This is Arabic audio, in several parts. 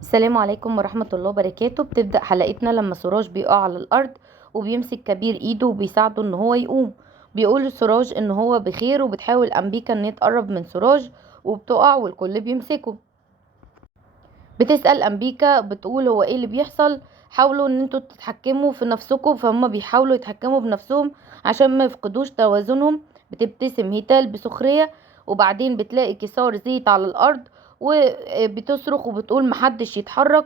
السلام عليكم ورحمة الله وبركاته. بتبدأ حلقتنا لما سراج بيقع على الأرض وبيمسك كبير ايده وبيساعده ان هو يقوم. بيقول سراج ان هو بخير، وبتحاول أنبيكا ان هي تقرب من سراج وبتقع والكل بيمسكه. بتسأل أنبيكا بتقول هو ايه اللي بيحصل؟ حاولوا ان انتوا تتحكموا في نفسكم، فهم بيحاولوا يتحكموا بنفسهم عشان ما يفقدوش توازنهم. بتبتسم هيتال بسخرية، وبعدين بتلاقي كسار زيت على الأرض وبتصرخ وبتقول محدش يتحرك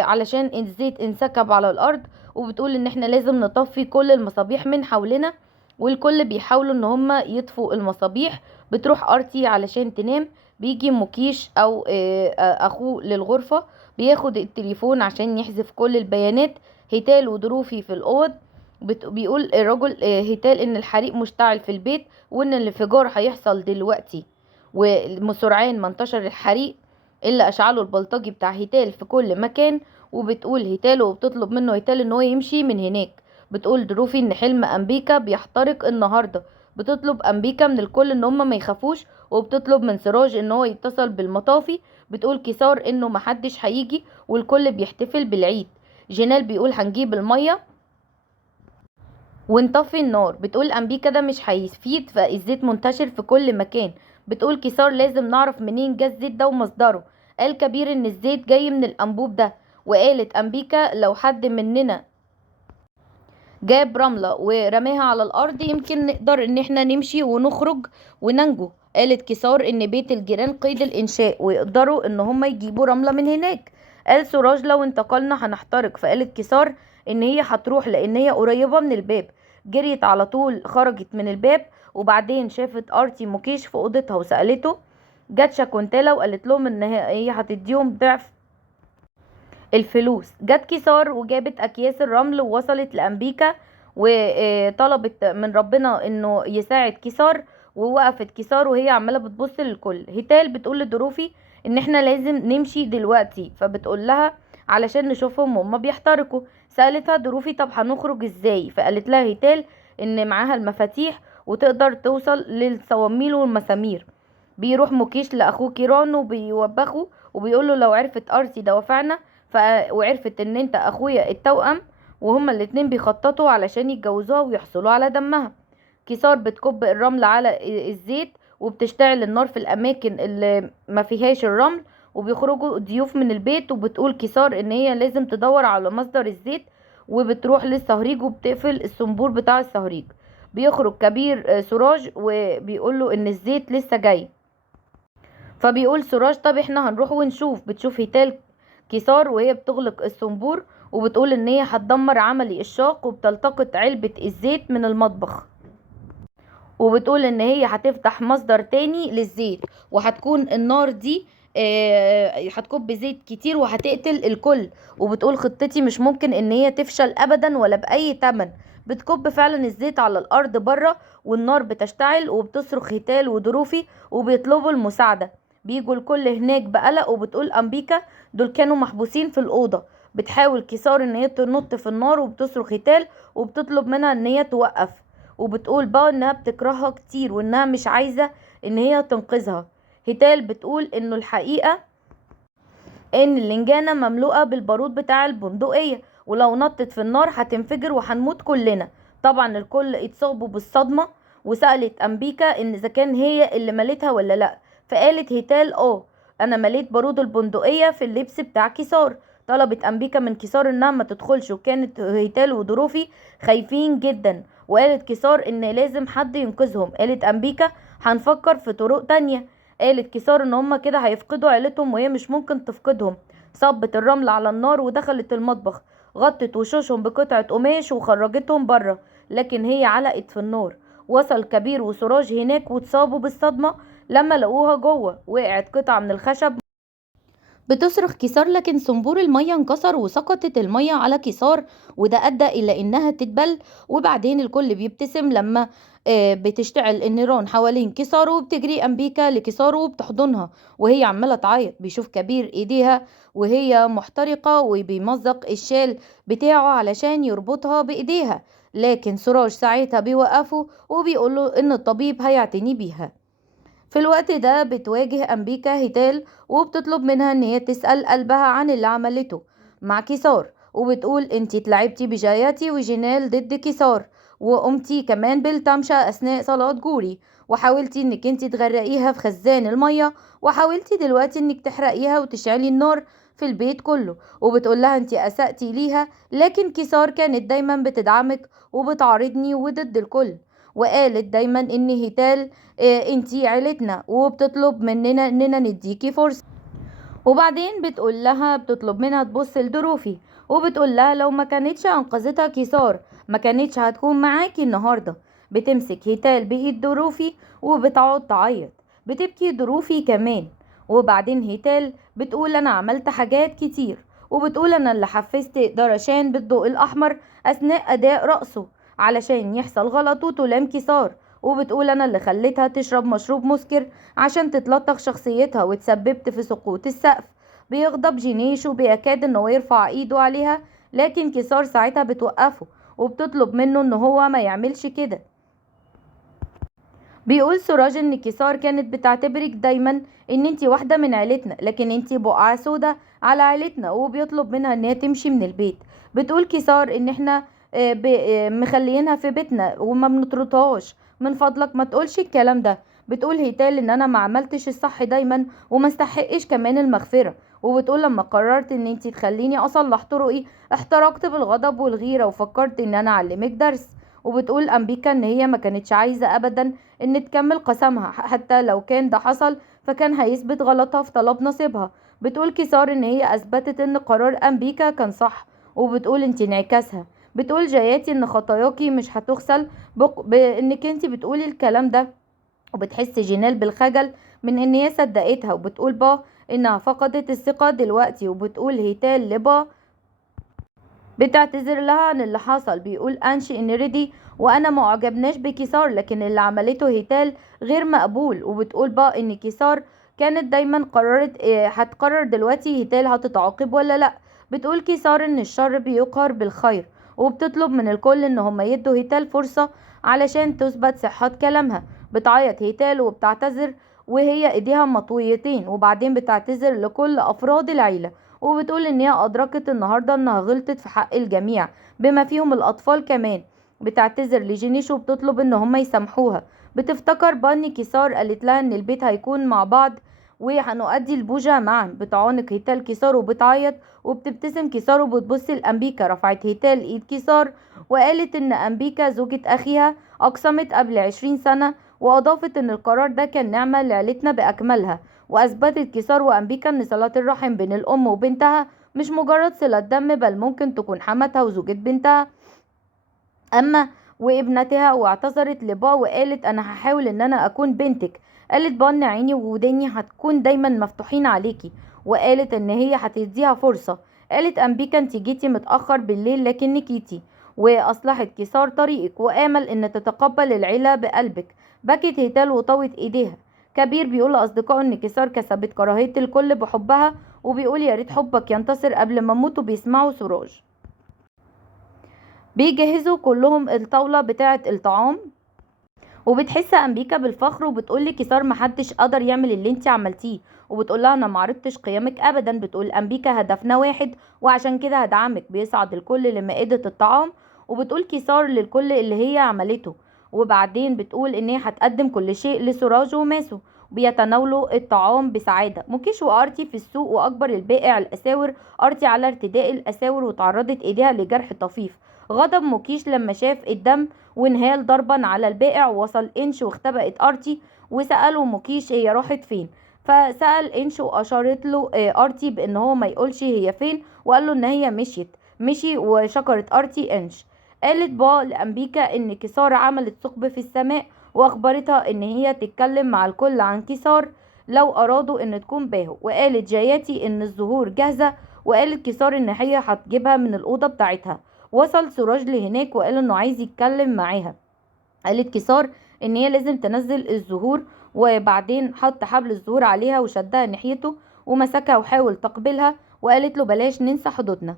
علشان الزيت انسكب على الأرض. وبتقول ان احنا لازم نطفي كل المصابيح من حولنا، والكل بيحاولوا ان هم يطفوا المصابيح. بتروح ارتي علشان تنام. بيجي مكيش او اخوه للغرفة، بياخد التليفون عشان يحذف كل البيانات. هيتال وظروفي في الاوض. بيقول الرجل هيتال ان الحريق مشتعل في البيت وان الانفجار هيحصل دلوقتي. ومسرعان ما انتشر الحريق الا اشعله البلطجي بتاع هيتال في كل مكان. وبتقول هيتال وبتطلب منه هيتال ان هو يمشي من هناك. بتقول ظروفي ان حلم امبيكا بيحترق النهارده. بتطلب امبيكا من الكل ان هم ما يخافوش، وبتطلب من سراج ان هو يتصل بالمطافي. بتقول كسار انه محدش هيجي والكل بيحتفل بالعيد. جينال بيقول هنجيب المية ونطفي النار. بتقول أنبيكا ده مش هيفيد، فالزيت منتشر في كل مكان. بتقول كسار لازم نعرف منين جه الزيت ده ومصدره. قال كبير ان الزيت جاي من الأنبوب ده. وقالت أنبيكا لو حد مننا جاب رملة ورماها على الأرض يمكن نقدر ان احنا نمشي ونخرج وننجو. قالت كسار ان بيت الجيران قيد الإنشاء ويقدروا ان هم يجيبوا رملة من هناك. قال سراج لو انتقلنا هنحترق. فقالت كسار ان هي هتروح لان هي قريبة من الباب. جريت على طول خرجت من الباب، وبعدين شافت ارتي مكيش في اوضتها وسألته. جت شاكونتالا وقالت لهم ان هي هتديهم ضعف الفلوس. جت كيسار وجابت اكياس الرمل ووصلت لامريكا وطلبت من ربنا انه يساعد كيسار. ووقفت كيسار وهي عماله بتبص للكل. هيتال بتقول لظروفي ان احنا لازم نمشي دلوقتي، فبتقول لها علشان نشوفهم هما بيحترقوا. سألتها ظروفي طب هنخرج ازاي؟ فقالت لها هيتال ان معاها المفاتيح وتقدر توصل للصواميل والمسامير. بيروح مكيش لاخوه كيران وبيوبخه وبيقول له لو عرفت ارسي دوافعنا ف... وعرفت ان انت اخويا التوأم، وهما الاتنين بيخططوا علشان يتجوزوها ويحصلوا على دمها. كيسار بتكب الرمل على الزيت وبتشتعل النار في الاماكن اللي ما فيهاش الرمل. وبيخرجوا ضيوف من البيت، وبتقول كيسار ان هي لازم تدور على مصدر الزيت. وبتروح للصهريج وبتقفل الصنبور بتاع الصهريج. بيخرج كبير سراج وبيقول له ان الزيت لسه جاي. فبيقول سراج طب احنا هنروح ونشوف. بتشوف هيتال كيسار وهي بتغلق الصنبور وبتقول ان هي هتدمر عملي الشاق، وبتلتقط علبة الزيت من المطبخ. وبتقول ان هي هتفتح مصدر تاني للزيت، وهتكون النار دي هتكب زيت كتير وهتقتل الكل. وبتقول خطتي مش ممكن ان هي تفشل ابدا ولا باي تمن. بتكب فعلا الزيت على الارض بره، والنار بتشتعل وبتصرخ هيتال وظروفي وبيطلبوا المساعدة. بيجوا الكل هناك بقلق، وبتقول أنبيكا دول كانوا محبوسين في الأوضة. بتحاول كيسار ان هي تنط في النار وبتصرخ هيتال وبتطلب منها ان هي توقف. وبتقول بقى انها بتكرهها كتير وانها مش عايزة ان هي تنقذها. هيتال بتقول انه الحقيقة ان اللنجانة مملوءة بالبارود بتاع البندقية، ولو نطت في النار هتنفجر وهنموت كلنا. طبعا الكل اتصابوا بالصدمة. وسألت أنبيكا ان اذا كان هي اللي ملتها ولا لا. فقالت هيتال انا مليت بارود البندقية في اللبس بتاع كيسار. طلبت أنبيكا من كيسار انها ما تدخلش، وكانت هيتال وظروفي خايفين جدا. وقالت كيسار ان لازم حد ينقذهم. قالت أنبيكا هنفكر في طرق تانية. قالت كيسار ان هما كده هيفقدوا عيلتهم وهي مش ممكن تفقدهم. صبت الرمل على النار ودخلت المطبخ. غطت وشوشهم بقطعة قماش وخرجتهم بره، لكن هي علقت في النار. وصل كبير وسراج هناك واتصابوا بالصدمة لما لقوها جوه. وقعت قطعة من الخشب بتصرخ كيسار، لكن صنبور المية انكسر وسقطت المية على كيسار، وده أدى إلى إنها تتبل. وبعدين الكل بيبتسم لما بتشتعل النيران حوالين كيسار، وبتجري أنبيكا لكيسار وبتحضنها وهي عمالة تعيط. بيشوف كبير إيديها وهي محترقة وبيمزق الشال بتاعه علشان يربطها بإيديها، لكن سراج ساعتها بيوقفه وبيقوله إن الطبيب هيعتني بيها. في الوقت ده بتواجه أمبيكا هيتال وبتطلب منها إن هي تسأل قلبها عن اللي عملته مع كيسار، وبتقول انتي اتلعبتي بجاياتي وجينال ضد كيسار، وقمتي كمان بالتمشى أثناء صلاة جوري، وحاولتي انك انتي تغرقيها في خزان المية، وحاولتي دلوقتي انك تحرقيها وتشعلي النار في البيت كله. وبتقول لها انتي أسأتي ليها، لكن كيسار كانت دايما بتدعمك وبتعارضني وضد الكل، وقالت دايما ان هيتال انتي عيلتنا وبتطلب مننا اننا نديكي فرصة. وبعدين بتطلب منها تبص لظروفي، وبتقول لها لو ما كانتش انقذتها كيسار ما كانتش هتكون معاكي النهارده. بتمسك هيتال بايد ظروفي وبتقعد تعيط، بتبكي ظروفي كمان. وبعدين هيتال بتقول انا عملت حاجات كتير، وبتقول انا اللي حفزت درشان بالضوء الاحمر اثناء اداء رقصه علشان يحصل غلط وتلام كيسار، وبتقول انا اللي خليتها تشرب مشروب مسكر عشان تتلطخ شخصيتها وتسببت في سقوط السقف. بيغضب جينيش وبيكاد ان هو يرفع ايده عليها، لكن كيسار ساعتها بتوقفه وبتطلب منه ان هو ما يعملش كده. بيقول سراج ان كيسار كانت بتعتبرك دايما ان انتي واحدة من عيلتنا، لكن انتي بقعة سودة على عيلتنا، وبيطلب منها ان هي تمشي من البيت. بتقول كيسار ان احنا مخليينها في بيتنا وما بنطردهاش، من فضلك ما تقولش الكلام ده. بتقول هيتال ان انا ما عملتش الصح دايما وما استحقش كمان المغفرة. وبتقول لما قررت ان انتي تخليني اصلح طرقي احترقت بالغضب والغيرة وفكرت ان انا اعلمك درس. وبتقول أمبيكا إن هي ما كانتش عايزة أبدا إن تكمل قسمها، حتى لو كان ده حصل فكان هيثبت غلطها في طلب نصيبها. بتقول كيسار إن هي أثبتت إن قرار أمبيكا كان صح، وبتقول انت انعكاسها. بتقول جاياتي إن خطاياكي مش هتغسل بإنك انت بتقولي الكلام ده. وبتحس جينال بالخجل من إن هي صدقتها، وبتقول إنها فقدت الثقة دلوقتي. وبتقول هيتال لبا بتعتذر لها عن اللي حصل. بيقول انشي ان ريدي وانا ما عجبناش بكيسار، لكن اللي عملته هيتال غير مقبول. وبتقول ان كيسار كانت دايما قررت هتقرر دلوقتي هيتال هتتعاقب ولا لا. بتقول كيسار ان الشر بيقهر بالخير، وبتطلب من الكل ان هم يدوا هيتال فرصة علشان تثبت صحة كلامها. بتعيط هيتال وبتعتذر وهي ايديها مطويتين، وبعدين بتعتذر لكل افراد العيلة، وبتقول ان هي ادركت النهارده انها غلطت في حق الجميع بما فيهم الاطفال كمان. بتعتذر لجينيش وبتطلب ان هم يسامحوها. بتفتكر باني كيسار قالت لها ان البيت هيكون مع بعض وهنؤدي البوجة معا. بتعانق هيتال كيسار وبتعيط، وبتبتسم كيسار وبتبص لأمبيكا. رفعت هيتال ايد كيسار وقالت ان أمبيكا زوجة اخيها اقسمت قبل 20 سنة، واضافت ان القرار ده كان نعمة لعيلتنا باكملها. واثبتت كيسار وأمبيكا ان صلة الرحم بين الام وبنتها مش مجرد صلة دم، بل ممكن تكون حماتها وزوجة بنتها اما وابنتها. واعتذرت لبا وقالت انا هحاول ان انا اكون بنتك. قالت با ان عيني ووداني هتكون دايما مفتوحين عليكي، وقالت ان هي هتديها فرصة. قالت أمبيكا انت جيتي متأخر بالليل لكنك جيتي واصلحت كيسار طريقك، وامل ان تتقبل العيلة بقلبك. بكت هيتال وطوت ايديها. كبير بيقول لاصدقائه ان كيسار كسبت كراهية الكل بحبها، وبيقول يا ريت حبك ينتصر قبل ما اموت. وبيسمعوا سراج بيجهزوا كلهم الطاولة بتاعة الطعام، وبتحس أمبيكا بالفخر وبتقول لكيسار محدش قدر يعمل اللي انتي عملتيه. وبتقول لها انا معرضتش قيامك ابدا. بتقول أمبيكا هدفنا واحد وعشان كده هدعمك. بيصعد الكل لمائدة الطعام، وبتقول كيسار للكل اللي هي عملته. وبعدين بتقول ان هي هتقدم كل شيء لسراج وماسو. بيتناولوا الطعام بسعادة. موكيش وارتي في السوق، واكبر البائع الاساور ارتي على ارتداء الاساور وتعرضت ايديها لجرح طفيف. غضب موكيش لما شاف الدم وانهال ضربا على البائع. وصل انش واختبأت ارتي وسأله موكيش هي راحت فين. فسأل انش واشارت له ارتي بان هو ما يقولش هي فين، وقال له ان هي مشي. وشكرت ارتي انش. قالت لأمبيكا ان كيسار عملت ثقب في السماء، واخبرتها ان هي تتكلم مع الكل عن كيسار لو ارادوا ان تكون باهو. وقالت جاياتي ان الزهور جاهزة، وقالت كيسار ان هي هتجيبها من الأوضة بتاعتها. وصل سراج لهناك وقال انه عايز يتكلم معاها. قالت كيسار ان هي لازم تنزل الزهور، وبعدين حط حبل الزهور عليها وشدها ناحيته ومسكها وحاول تقبلها، وقالت له بلاش ننسى حدودنا.